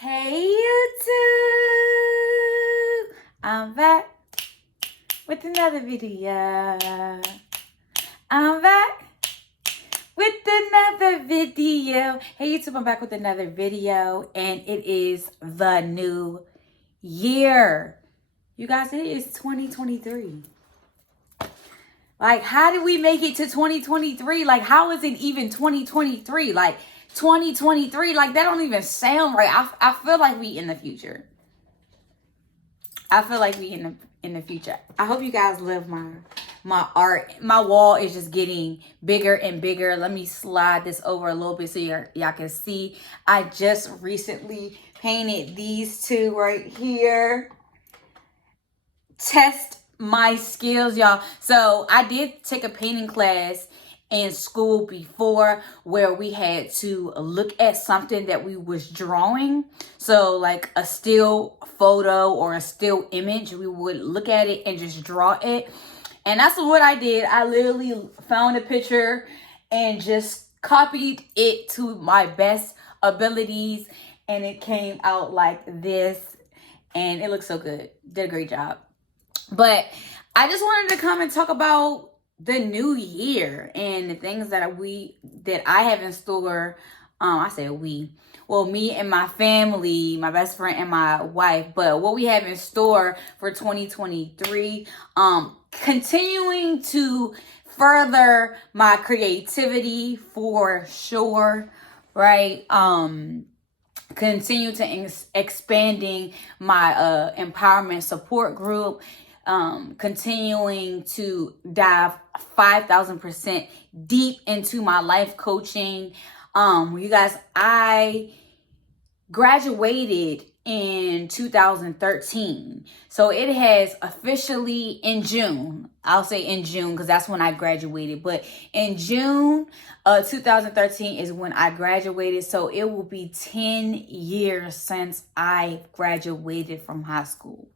Hey YouTube, I'm back with another video. I'm back with another video. Hey YouTube, I'm back with another video, and it is the new year. You guys, it is 2023. Like, how did we make it to 2023? Like, how is it even 2023? Like, 2023, like, that don't even sound right. I feel like we in the future. I feel like we in the future. I hope you guys love my art. My wall is just getting bigger and bigger. Let me slide this over a little bit so y'all can see. I just recently painted these two right here. Test my skills, y'all. So I did take a painting class in school before where we had to look at something that we was drawing. So like a still photo or a still image, we would look at it and just draw it. And that's what I did. I literally found a picture and just copied it to my best abilities, and it came out like this, and it looks so good. Did a great job. But I just wanted to come and talk about the new year and the things that I have in store. I say we. Well, me and my family, my best friend and my wife, but what we have in store for 2023, continuing to further my creativity for sure, right? Continue to expanding my empowerment support group, continuing to dive 5,000% deep into my life coaching. You guys, I graduated in 2013. So it has officially in June. I'll say in June because that's when I graduated. But in June 2013 is when I graduated. So it will be 10 years since I graduated from high school.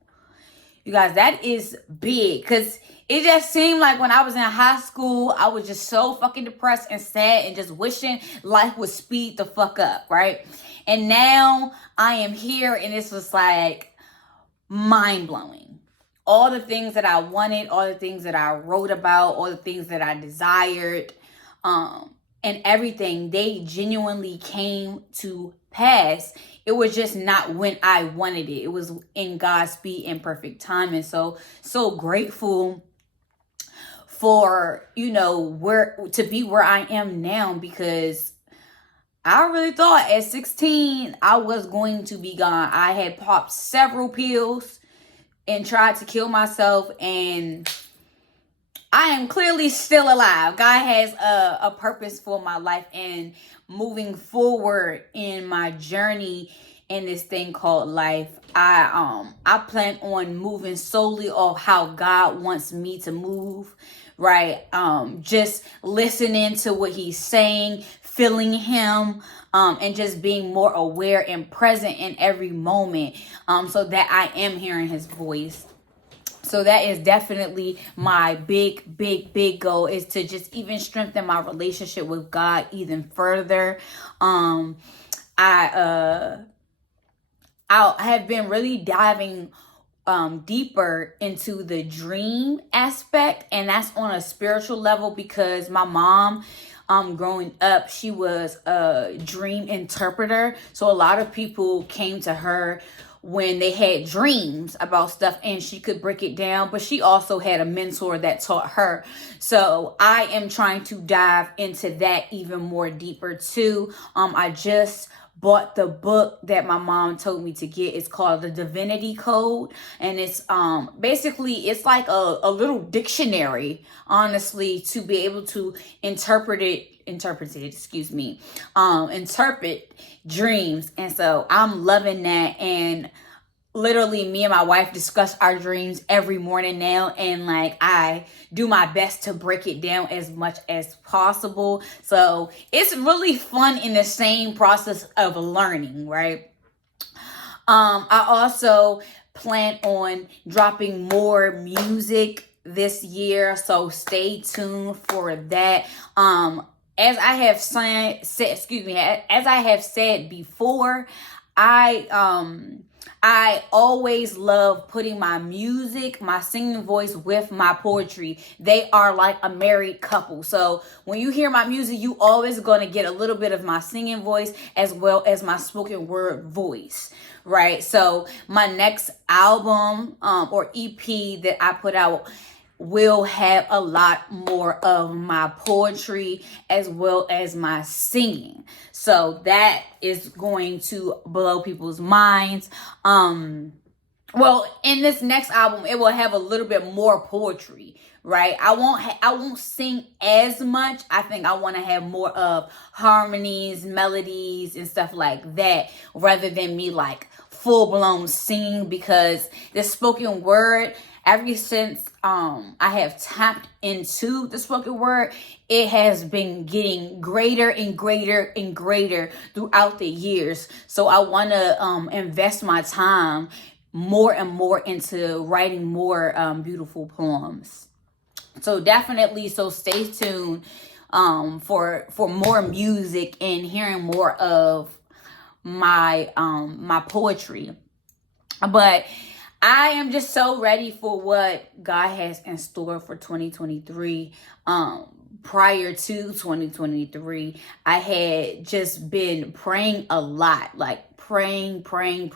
You guys, that is big because it just seemed like when I was in high school, I was just so fucking depressed and sad and just wishing life would speed the fuck up, right? And now I am here and it's just like mind-blowing. All the things that I wanted, all the things that I wrote about, all the things that I desired, and everything, they genuinely came to pass. It was just not when I wanted it. It was in God's speed and perfect time. And so grateful for, to be where I am now, because I really thought at 16 I was going to be gone. I had popped several pills and tried to kill myself, and I am clearly still alive. God has a purpose for my life, and moving forward in my journey in this thing called life, I plan on moving solely off how God wants me to move, right? Just listening to what he's saying, feeling him, and just being more aware and present in every moment, so that I am hearing his voice. So that is definitely my big goal, is to just even strengthen my relationship with God even further. I have been really diving deeper into the dream aspect, and that's on a spiritual level because my mom, growing up, she was a dream interpreter. So a lot of people came to her when they had dreams about stuff and she could break it down, but she also had a mentor that taught her. So I am trying to dive into that even more deeper too. I just bought the book that my mom told me to get. It's called The Divinity Code, and it's basically it's like a little dictionary, honestly, to be able to interpret dreams. And so I'm loving that, and literally me and my wife discuss our dreams every morning now, and like I do my best to break it down as much as possible. So it's really fun in the same process of learning, right? I also plan on dropping more music this year, so stay tuned for that. As I have said before, I always love putting my music, my singing voice with my poetry. They are like a married couple. So when you hear my music, you always going to get a little bit of my singing voice as well as my spoken word voice, right? So my next album or EP that I put out will have a lot more of my poetry as well as my singing. So that is going to blow people's minds. Well, in this next album, it will have a little bit more poetry, right? I won't sing as much. I think I want to have more of harmonies, melodies, and stuff like that, rather than me like full-blown singing, because the spoken word, ever since I have tapped into the spoken word, it has been getting greater and greater and greater throughout the years. So I want to invest my time more and more into writing more beautiful poems. So definitely, so stay tuned for more music and hearing more of my my poetry. But I am just so ready for what God has in store for 2023. Prior to 2023, I had just been praying a lot, like praying. And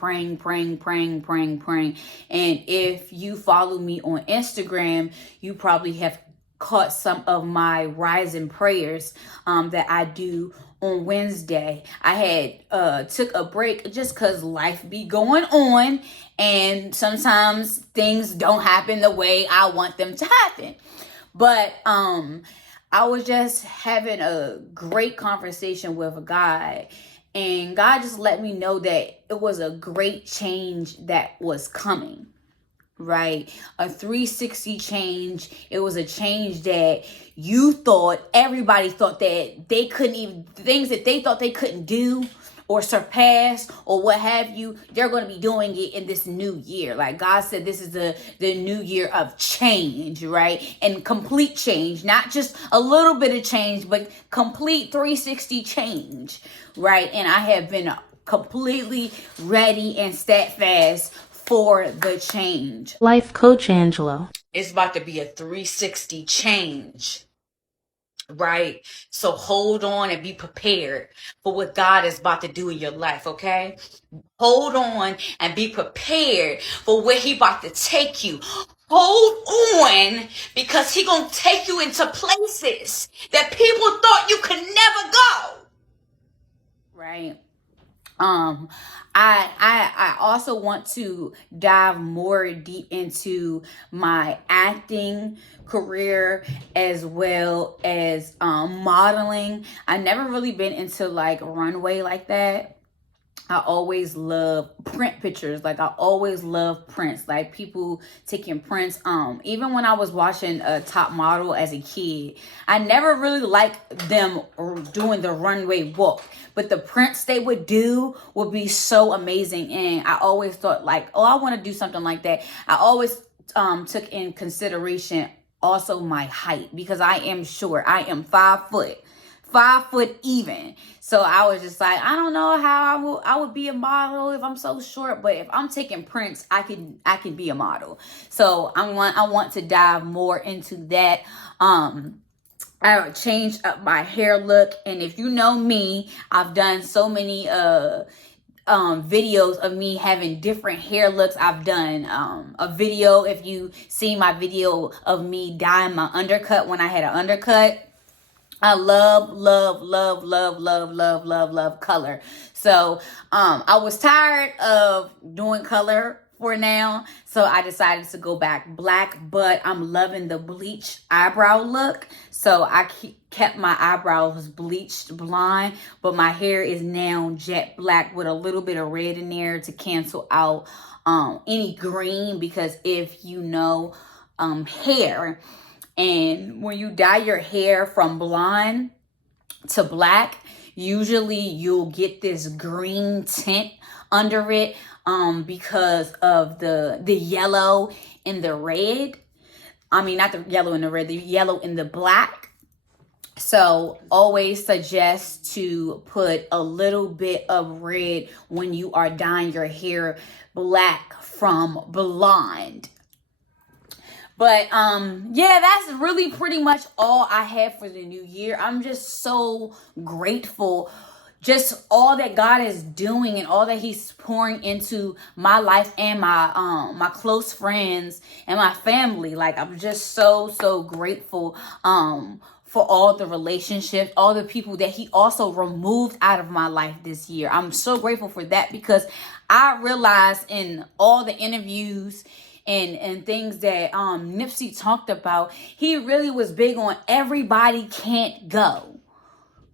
if you follow me on Instagram, you probably have caught some of my rising prayers that I do on Wednesday. I had took a break just because life be going on, and sometimes things don't happen the way I want them to happen. But I was just having a great conversation with God, and God just let me know that it was a great change that was coming. Right? A 360 change. It was a change that everybody thought that they couldn't even, things that they thought they couldn't do or surpass or what have you, they're going to be doing it in this new year. Like God said, this is the new year of change, right? And complete change, not just a little bit of change, but complete 360 change, right? And I have been completely ready and steadfast for the change. Life Coach Angelo. It's about to be a 360 change, right? So hold on and be prepared for what God is about to do in your life, okay? Hold on and be prepared for where he about to take you. Hold on, because he gonna take you into places that people thought you could never go, right? I also want to dive more deep into my acting career as well as modeling. I never really been into like runway like that. I always love print pictures. Like I always love prints, like people taking prints. Even when I was watching a Top Model as a kid, I never really liked them doing the runway walk, but the prints they would do would be so amazing. And I always thought like, oh, I want to do something like that. I always took in consideration also my height, because I am short. I am 5 foot. 5 foot even. So I was just like, I don't know how I would be a model if I'm so short, but if I'm taking prints, I can be a model. So I want to dive more into that. I changed up my hair look, and if you know me, I've done so many videos of me having different hair looks. I've done a video, if you see my video of me dyeing my undercut when I had an undercut. I love color. So I was tired of doing color for now, so I decided to go back black, but I'm loving the bleach eyebrow look. So I kept my eyebrows bleached blonde, but my hair is now jet black with a little bit of red in there to cancel out any green, because if you know hair, and when you dye your hair from blonde to black, usually you'll get this green tint under it because of the yellow and the red. I mean, not the yellow and the red, the yellow and the black. So always suggest to put a little bit of red when you are dyeing your hair black from blonde. But yeah, that's really pretty much all I have for the new year. I'm just so grateful, just all that God is doing and all that he's pouring into my life and my close friends and my family. Like, I'm just so grateful for all the relationships, all the people that he also removed out of my life this year. I'm so grateful for that, because I realized in all the interviews and things that Nipsey talked about, he really was big on everybody can't go,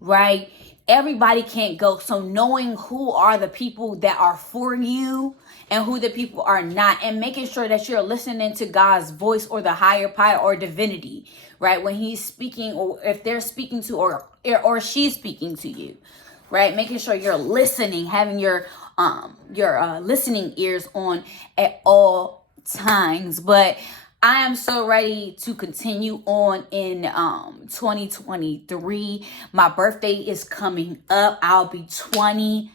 right? Everybody can't go. So knowing who are the people that are for you and who the people are not, and making sure that you're listening to God's voice or the higher power or divinity, right? When he's speaking, or if they're speaking to, or she's speaking to you, right? Making sure you're listening, having your listening ears on at all times. But I am so ready to continue on in 2023. My birthday is coming up. I'll be 29.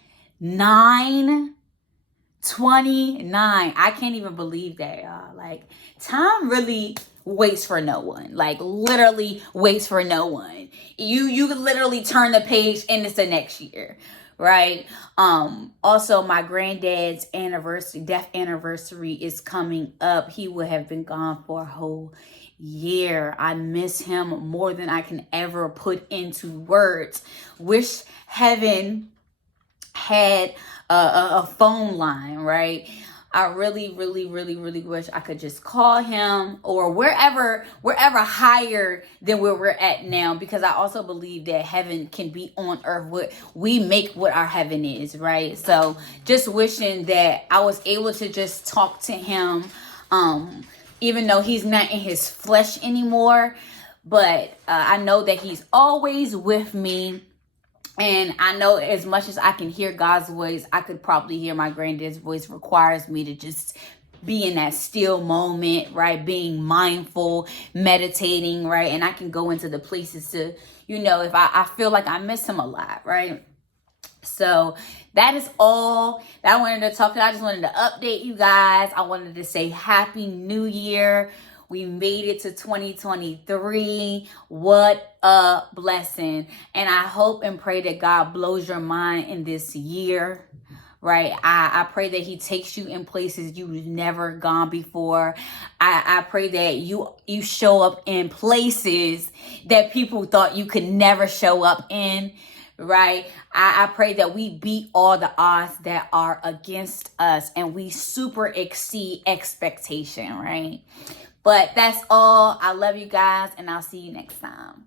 I can't even believe that, y'all. Like, time really waits for no one. Like, literally waits for no one. You literally turn the page and it's the next year, right? Also, my granddad's death anniversary is coming up. He would have been gone for a whole year. I miss him more than I can ever put into words. Wish heaven had a phone line, right? I really wish I could just call him, or wherever higher than where we're at now, because I also believe that heaven can be on earth. What we make what our heaven is, right? So just wishing that I was able to just talk to him, even though he's not in his flesh anymore. But I know that he's always with me. And I know as much as I can hear God's voice, I could probably hear my granddad's voice. Requires me to just be in that still moment, right? Being mindful, meditating, right? And I can go into the places to, if I feel like I miss him a lot, right? So that is all that I wanted to talk about. I just wanted to update you guys. I wanted to say Happy New Year. We made it to 2023. What a blessing. And I hope and pray that God blows your mind in this year, right? I pray that he takes you in places you've never gone before. I pray that you show up in places that people thought you could never show up in, right? I pray that we beat all the odds that are against us and we super exceed expectation, right? But that's all. I love you guys, and I'll see you next time.